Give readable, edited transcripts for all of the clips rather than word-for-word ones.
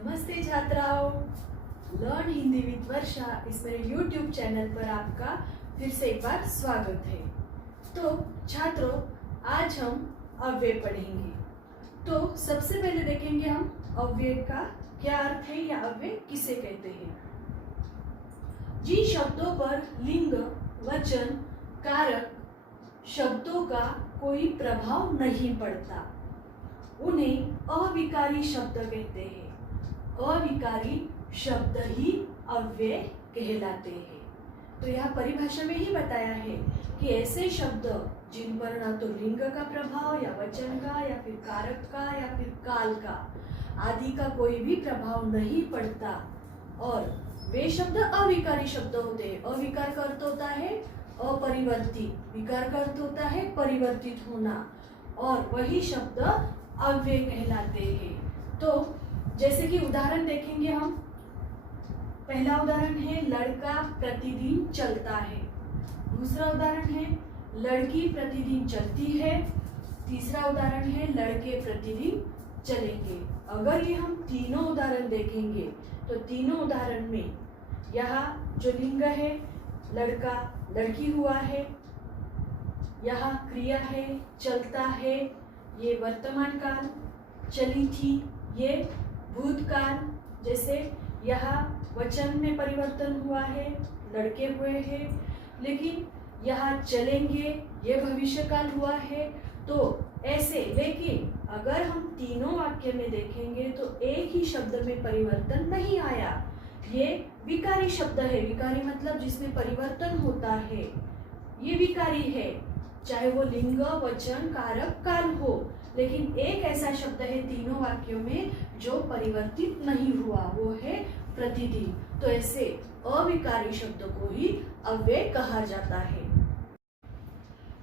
नमस्ते छात्राओं, learn Hindi with वर्षा इस मेरे YouTube चैनल पर आपका फिर से एक बार स्वागत है। तो छात्रों, आज हम अव्यय पढ़ेंगे। तो सबसे पहले देखेंगे हम अव्यय का क्या अर्थ है या अव्यय किसे कहते हैं। जिन शब्दों पर लिंग, वचन, कारक शब्दों का कोई प्रभाव नहीं पड़ता उन्हें अविकारी शब्द कहते हैं। अविकारी शब्द ही अव्यय कहलाते हैं। तो यहाँ परिभाषा में ही बताया है कि ऐसे शब्द जिन पर ना तो लिंग का प्रभाव या वचन का या फिर कारक का या फिर काल का आदि का कोई भी प्रभाव नहीं पड़ता और वे शब्द अविकारी शब्द होते हैं। अविकार का अर्थ होता है अपरिवर्तित, विकार का अर्थ होता है परिवर्तित होना, और वही शब्द अव्यय कहलाते हैं। तो जैसे कि उदाहरण देखेंगे हम। पहला उदाहरण है लड़का प्रतिदिन चलता है। दूसरा उदाहरण है लड़की प्रतिदिन चलती है। तीसरा उदाहरण है लड़के प्रतिदिन चलेंगे। अगर ये हम तीनों उदाहरण देखेंगे तो तीनों उदाहरण में यहाँ जो लिंग है लड़का लड़की हुआ है, यहाँ क्रिया है चलता है, ये वर्तमान काल, चली थी ये भूतकाल, जैसे यहाँ वचन में परिवर्तन हुआ है लड़के हुए हैं, लेकिन यहाँ चलेंगे ये भविष्य काल हुआ है। तो ऐसे, लेकिन अगर हम तीनों वाक्य में देखेंगे तो एक ही शब्द में परिवर्तन नहीं आया। ये विकारी शब्द है। विकारी मतलब जिसमें परिवर्तन होता है, ये विकारी है, चाहे वो लिंग, वचन, कारक, काल हो। लेकिन एक ऐसा शब्द है तीनों वाक्यों में जो परिवर्तित नहीं हुआ, वो है प्रतिदिन। तो ऐसे अविकारी शब्द को ही अव्यय कहा जाता है।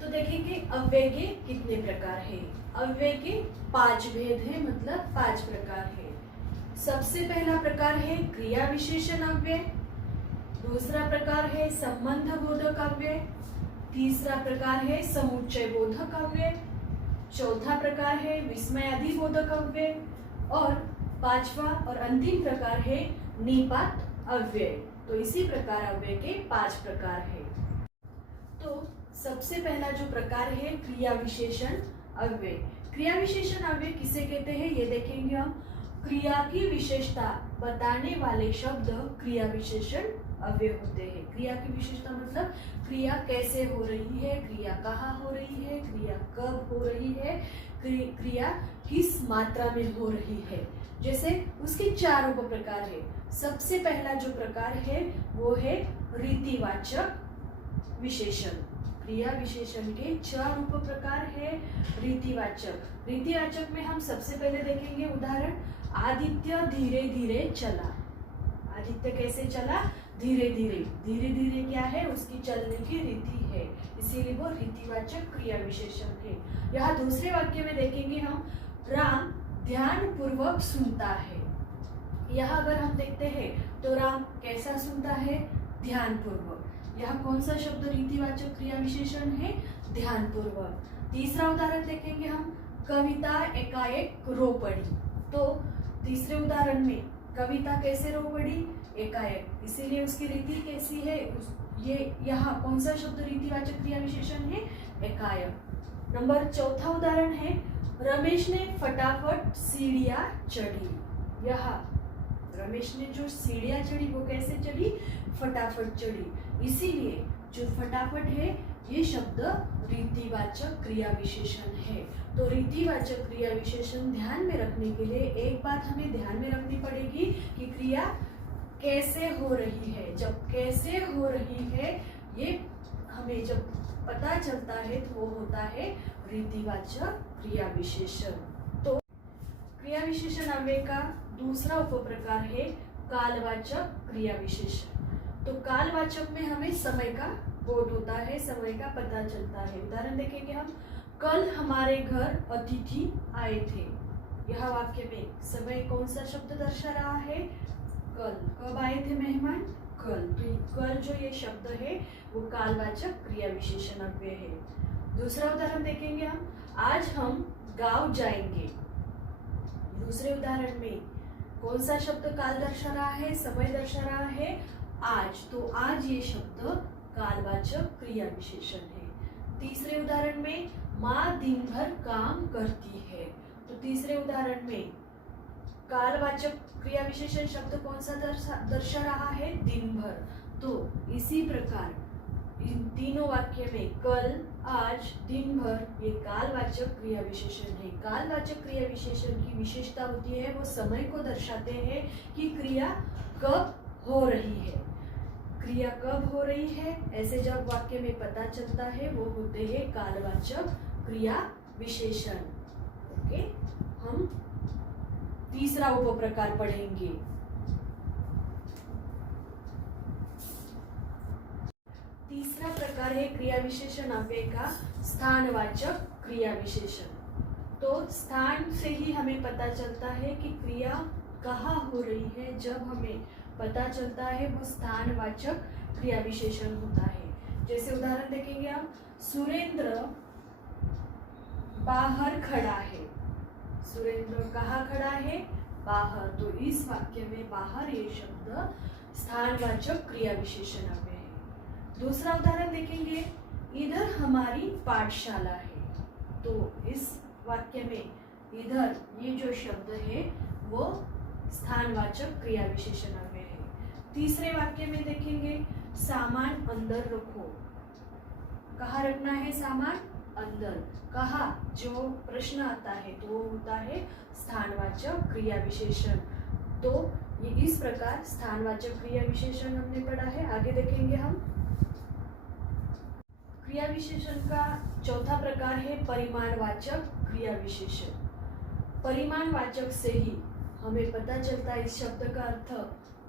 तो देखेंगे अव्यय के कितने प्रकार हैं। अव्यय के 5 भेद हैं, मतलब 5 प्रकार हैं। सबसे पहला प्रकार है क्रिया विशेषण अव्यय। दूसरा प्रकार है संबंध बोधक अव्यय। तीसरा प्रकार है समुच्चय बोधक अव्यय। चौथा प्रकार है विस्मयादि बोधक अव्यय और 5वां और अंतिम प्रकार है निपात अव्यय। तो इसी प्रकार अव्यय के 5 प्रकार है। तो सबसे पहला जो प्रकार है क्रिया विशेषण अव्यय। क्रिया विशेषण अव्यय किसे कहते हैं ये देखेंगे हम। क्रिया की विशेषता बताने वाले शब्द क्रिया विशेषण अव्यय होते हैं। क्रिया की विशेषता मतलब क्रिया कैसे हो रही है, क्रिया कहाँ हो रही है, क्रिया कब हो रही है, क्रिया किस मात्रा में हो रही है। जैसे उसके 4 उप प्रकार है। सबसे पहला जो प्रकार है वो है रीतिवाचक विशेषण। क्रिया विशेषण के 4 उप प्रकार है रीतिवाचक। रीतिवाचक में हम सबसे पहले देखेंगे उदाहरण, आदित्य धीरे धीरे चला। आदित्य कैसे चला? धीरे धीरे। धीरे धीरे क्या है? उसकी चलने की रीति है, इसीलिए वो रीतिवाचक क्रिया विशेषण है। यहाँ दूसरे वाक्य में देखेंगे हम, राम ध्यान पूर्वक सुनता है। यहाँ अगर हम देखते हैं तो राम कैसा सुनता है? ध्यान पूर्वक। यहाँ कौन सा शब्द रीतिवाचक क्रिया विशेषण है? ध्यान पूर्वक। तीसरा उदाहरण देखेंगे हम, कविता एकाएक रो पड़ी। तो तीसरे उदाहरण में कविता कैसे रो पड़ी? एकाएक, इसीलिए उसकी रीति कैसी है? ये यहाँ कौन सा शब्द रीतिवाचक क्रिया विशेषण है? एकाएक। नंबर 4था उदाहरण है, रमेश ने फटाफट सीढ़ियाँ चढ़ी। यहाँ रमेश ने जो सीढ़ियाँ चढ़ी वो कैसे चढ़ी? फटाफट चढ़ी, इसीलिए जो फटाफट है ये शब्द रीतिवाचक क्रिया विशेषण है। तो रीतिवाचक क्रिया विशेषण ध्यान में रखने के लिए एक बात हमें ध्यान में रखनी पड़ेगी कि क्रिया कैसे हो रही है। जब कैसे हो रही है ये हमें जब पता चलता है तो वो होता है रीतिवाचक क्रिया विशेषण। तो क्रिया विशेषण अव्यय का दूसरा उप प्रकार है कालवाचक क्रिया विशेषण। तो कालवाचक में हमें समय का बोध होता है, समय का पता चलता है। उदाहरण देखेंगे हम, कल हमारे घर अतिथि आए थे। यह वाक्य में समय कौन सा शब्द दर्शा रहा है? कल। कब आए थे मेहमान? कल। तो कल जो ये शब्द है वो कालवाचक क्रिया विशेषण अव्यय है। दूसरा उदाहरण देखेंगे हम, आज हम गांव जाएंगे। दूसरे उदाहरण में कौन सा शब्द काल दर्शा रहा है, समय दर्शा रहा है? आज। तो आज ये शब्द कालवाचक क्रिया विशेषण है। तीसरे उदाहरण में माँ दिन भर काम करती है। तो तीसरे उदाहरण में कालवाचक क्रिया विशेषण शब्द कौन सा दर्शा रहा है? दिन भर। तो इसी प्रकार इन तीनों वाक्य में कल, आज, दिन भर ये कालवाचक क्रिया विशेषण है। कालवाचक क्रिया विशेषण की विशेषता होती है वो समय को दर्शाते हैं कि क्रिया कब हो रही है। क्रिया कब हो रही है ऐसे जब वाक्य में पता चलता है वो होते हैं कालवाचक क्रिया विशेषण। ओके, हम तीसरा उपप्रकार पढ़ेंगे। तीसरा प्रकार है क्रिया विशेषण अव्यय का स्थानवाचक क्रिया विशेषण। तो स्थान से ही हमें पता चलता है कि क्रिया कहाँ हो रही है। जब हमें पता चलता है वो स्थानवाचक क्रिया विशेषण होता है। जैसे उदाहरण देखेंगे हम, सुरेंद्र बाहर खड़ा है। सुरेंद्र कहाँ खड़ा है? बाहर। तो इस वाक्य में बाहर ये शब्द स्थानवाचक क्रिया विशेषण अव्यय है। दूसरा उदाहरण देखेंगे, इधर हमारी पाठशाला है। तो इस वाक्य में इधर ये जो शब्द है वो स्थानवाचक क्रिया विशेषण अव्यय है। तीसरे वाक्य में देखेंगे, सामान अंदर रखो। कहाँ रखना है सामान? अंदर। कहाँ? जो प्रश्न आता है तो वो होता है स्थानवाचक क्रिया विशेषण। तो ये इस प्रकार स्थानवाचक क्रिया विशेषण हमने पढ़ा है। आगे देखेंगे हम क्रिया विशेषण का चौथा प्रकार है परिमाणवाचक क्रिया विशेषण। परिमाणवाचक से ही हमें पता चलता है इस शब्द का अर्थ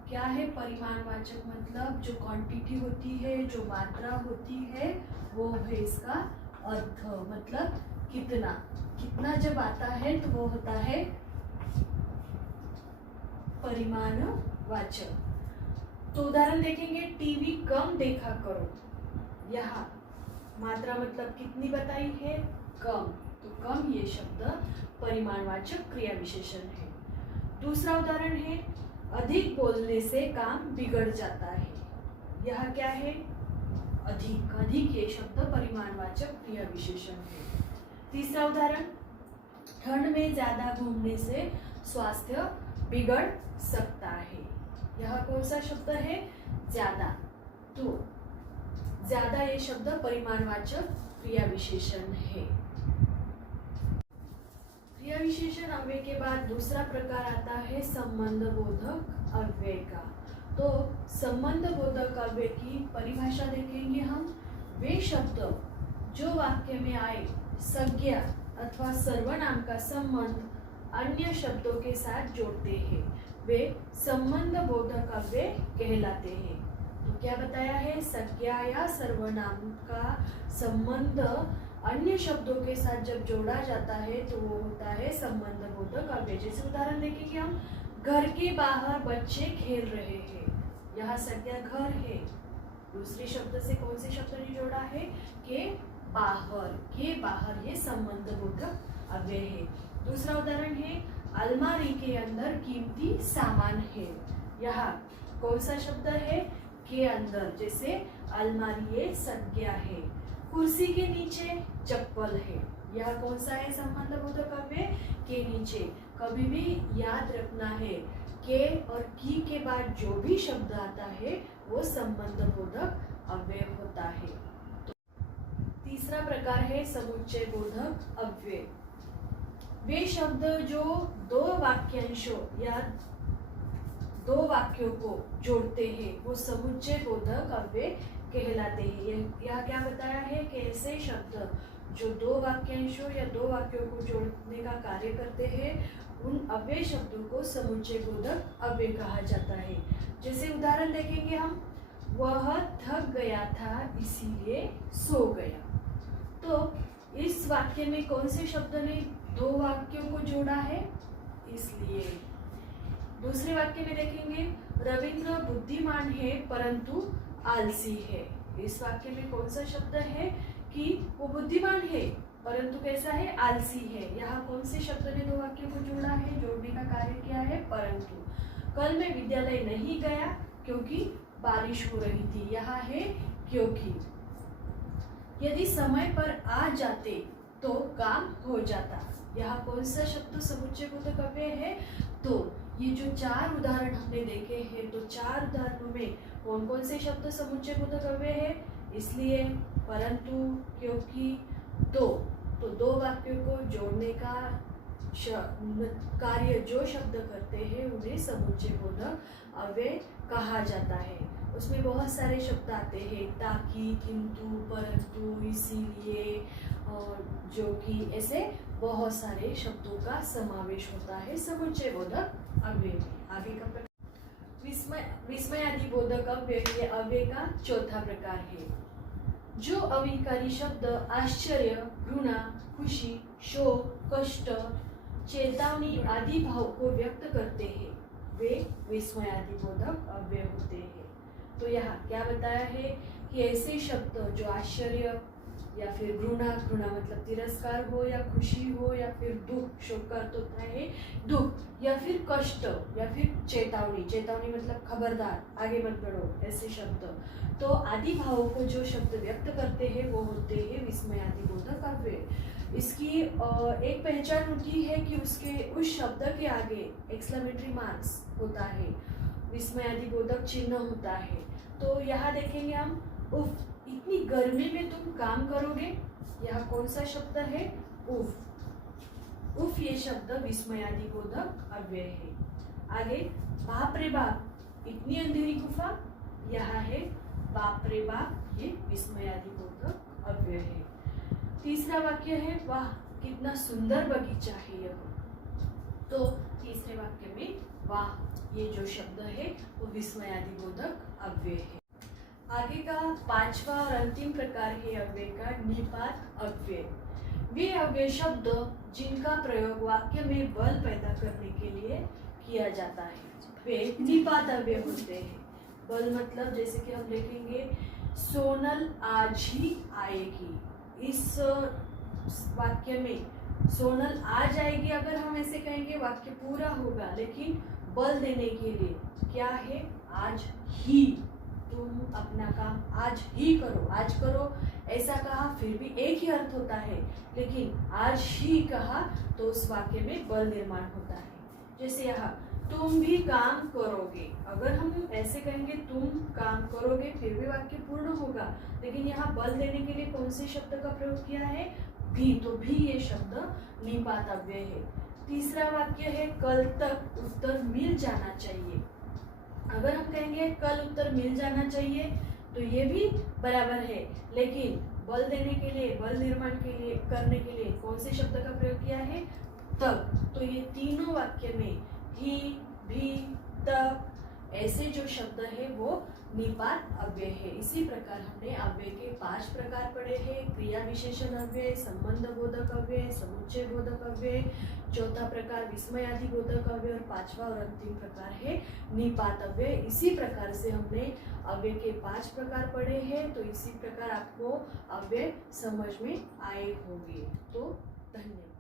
क्या है। परिमाणवाचक मतलब जो क्वांटिटी होती है, जो मात्रा होती है, वो है इसका अर्थ। मतलब कितना, कितना जब आता है तो वो होता है परिमाणवाचक। तो उदाहरण देखेंगे, टीवी कम देखा करो। यहाँ मात्रा मतलब कितनी बताई है? कम। तो कम ये शब्द परिमाणवाचक क्रिया विशेषण है। दूसरा उदाहरण है, अधिक बोलने से काम बिगड़ जाता है। यह क्या है? अधिक। अधिक ये शब्द परिमाणवाचक क्रिया विशेषण है। तीसरा उदाहरण, ठंड में ज्यादा घूमने से स्वास्थ्य बिगड़ सकता है। यह कौन सा शब्द है? ज्यादा। तो ज्यादा ये शब्द परिमाणवाचक क्रिया विशेषण है। क्रिया विशेषण अव्यय के बाद दूसरा प्रकार आता है संबंध बोधक अव्यय का। तो संबंध बोधक अव्यय की परिभाषा देखेंगे हम। वे शब्द जो वाक्य में आए संज्ञा अथवा सर्वनाम का संबंध अन्य शब्दों के साथ जोड़ते हैं, वे संबंध बोधक अव्यय कहलाते हैं। तो क्या बताया है? संज्ञा या सर्वनाम का संबंध अन्य शब्दों के साथ जब जोड़ा जाता है तो वो होता है संबंध बोधक अव्यय। जैसे उदाहरण देखेंगे हम, घर के बाहर बच्चे खेल रहे हैं। यहाँ संज्ञा घर है, दूसरे शब्द से कौन से शब्द ने जोड़ा है? के बाहर। के बाहर ये संबंध बोधक अव्यय है। दूसरा उदाहरण है, अलमारी के अंदर कीमती सामान है। यहाँ कौन सा शब्द है? के अंदर। जैसे अलमारी ये संज्ञा है। कुर्सी के नीचे चप्पल है। यह कौन सा है संबंध बोधक अव्यय? के नीचे। कभी भी याद रखना है के और की के बाद जो भी शब्द आता है वो संबंध बोधक अव्यय होता है। तो तीसरा प्रकार है समुच्चय बोधक अव्यय। वे शब्द जो दो वाक्यांशों या दो वाक्यों को जोड़ते हैं वो समुच्चय बोधक अव्यय कहलाते हैं। यह क्या बताया है कि ऐसे शब्द जो दो वाक्यांशों या दो वाक्यों को जोड़ने का कार्य करते हैं उन अव्यय शब्दों को समुच्चय बोधक अव्यय कहा जाता है। जैसे उदाहरण देखेंगे हम, वह थक गया था इसीलिए सो गया। तो इस वाक्य में कौन से शब्द ने दो वाक्यों को जोड़ा है? इसलिए। दूसरे वाक्य में देखेंगे, रविंद्र बुद्धिमान है परंतु आलसी है। इस वाक्य में कौन सा शब्द है कि वो बुद्धिमान है परंतु कैसा है? आलसी है। यहाँ कौन से शब्द ने दो वाक्यों को जोड़ा है? जोड़ने का कार्य किया है परंतु। कल मैं विद्यालय नहीं गया क्योंकि बारिश हो रही थी। यहाँ है क्योंकि। यदि समय पर आ जाते तो काम हो जाता। यहाँ कौन सा शब्द समुच्चय बोधक अव्यय है? तो ये जो 4 उदाहरण हमने देखे हैं, तो 4 उदाहरणों में कौन कौन से शब्द समुच्चय बोधक अव्यय है? इसलिए, परंतु, क्योंकि, तो 2 वाक्यों को जोड़ने का कार्य जो शब्द करते हैं उन्हें समुच्चय बोधक अव्यय कहा जाता है। उसमें बहुत सारे शब्द आते हैं, ताकि, किंतु, परंतु, इसीलिए, और जो कि, ऐसे बहुत सारे शब्दों का समावेश होता है समुच्चय बोधक अव्यय में। आगे का प्रकार विस्मयादि बोधक अव्यय, ये अव्यय का चौथा प्रकार है। जो अविकारी शब्द आश्चर्य, घृणा, खुशी, शोक, कष्ट, चेतावनी आदि भाव को व्यक्त करते हैं वे विस्मयादि बोधक अव्यय होते हैं। तो यहाँ क्या बताया है कि ऐसे शब्द जो आश्चर्य या फिर घृणा मतलब तिरस्कार हो, या खुशी हो, या फिर दुख, शोक का अर्थ होता है दुख, या फिर कष्ट, या फिर चेतावनी मतलब खबरदार, आगे मत बढ़ो, ऐसे शब्द। तो आदि भावों को जो शब्द व्यक्त करते हैं वो होते हैं विस्मयादि बोधक अव्यय। इसकी एक पहचान होती है कि उस शब्द के आगे एक्सक्लेमेटरी मार्क्स होता है, विस्मयादि बोधक चिन्ह होता है। तो यहाँ देखेंगे हम, उफ, इतनी गर्मी में तुम काम करोगे। यहाँ कौन सा शब्द है? उफ। ये शब्द विस्मयादि बोधक अव्यय है। आगे, बाप रे बाप, इतनी अंधेरी गुफा, यहाँ है बाप रे बाप, ये विस्मयादि बोधक अव्यय है। तीसरा वाक्य है, वाह कितना सुंदर बगीचा है यह। तो तीसरे वाक्य में वाह, ये जो शब्द है वो विस्मयादि बोधक अव्यय है। आगे का 5वां और अंतिम प्रकार है अव्यय का निपात अव्यय। वे अव्यय शब्द जिनका प्रयोग वाक्य में बल पैदा करने के लिए किया जाता है वे निपात अव्यय होते हैं। बल मतलब जैसे कि हम देखेंगे, सोनल आज ही आएगी। इस वाक्य में सोनल आ जाएगी अगर हम ऐसे कहेंगे वाक्य पूरा होगा, लेकिन बल देने के लिए क्या है? आज ही, तुम अपना काम आज ही करो, आज करो ऐसा कहा फिर भी एक ही अर्थ होता है, लेकिन आज ही कहा तो उस वाक्य में बल निर्माण होता है। जैसे यहाँ तुम भी काम करोगे, अगर हम ऐसे कहेंगे तुम काम करोगे फिर भी वाक्य पूर्ण होगा, लेकिन यहाँ बल देने के लिए कौन से शब्द का प्रयोग किया है? भी। तो भी ये शब्द निपात अव्यय है। तीसरा वाक्य है, कल तक उत्तर मिल जाना चाहिए। अगर हम कहेंगे कल उत्तर मिल जाना चाहिए तो ये भी बराबर है, लेकिन बल देने के लिए, बल निर्माण के लिए, करने के लिए कौन से शब्द का प्रयोग किया है? तक। तो ये तीनों वाक्य में ही, भी, तक, ऐसे जो शब्द है वो निपात अव्यय है। इसी प्रकार हमने अव्यय के 5 प्रकार पढ़े हैं, क्रिया विशेषण अव्यय, संबंध बोधक अव्यय, समुच्चय बोधक अव्यय, चौथा प्रकार विस्मयादि बोधक अव्यय, और 5वां और अंतिम प्रकार है निपात अव्यय। इसी प्रकार से हमने अव्यय के 5 प्रकार पढ़े हैं, तो इसी प्रकार आपको अव्यय समझ में आए होंगे। तो धन्यवाद।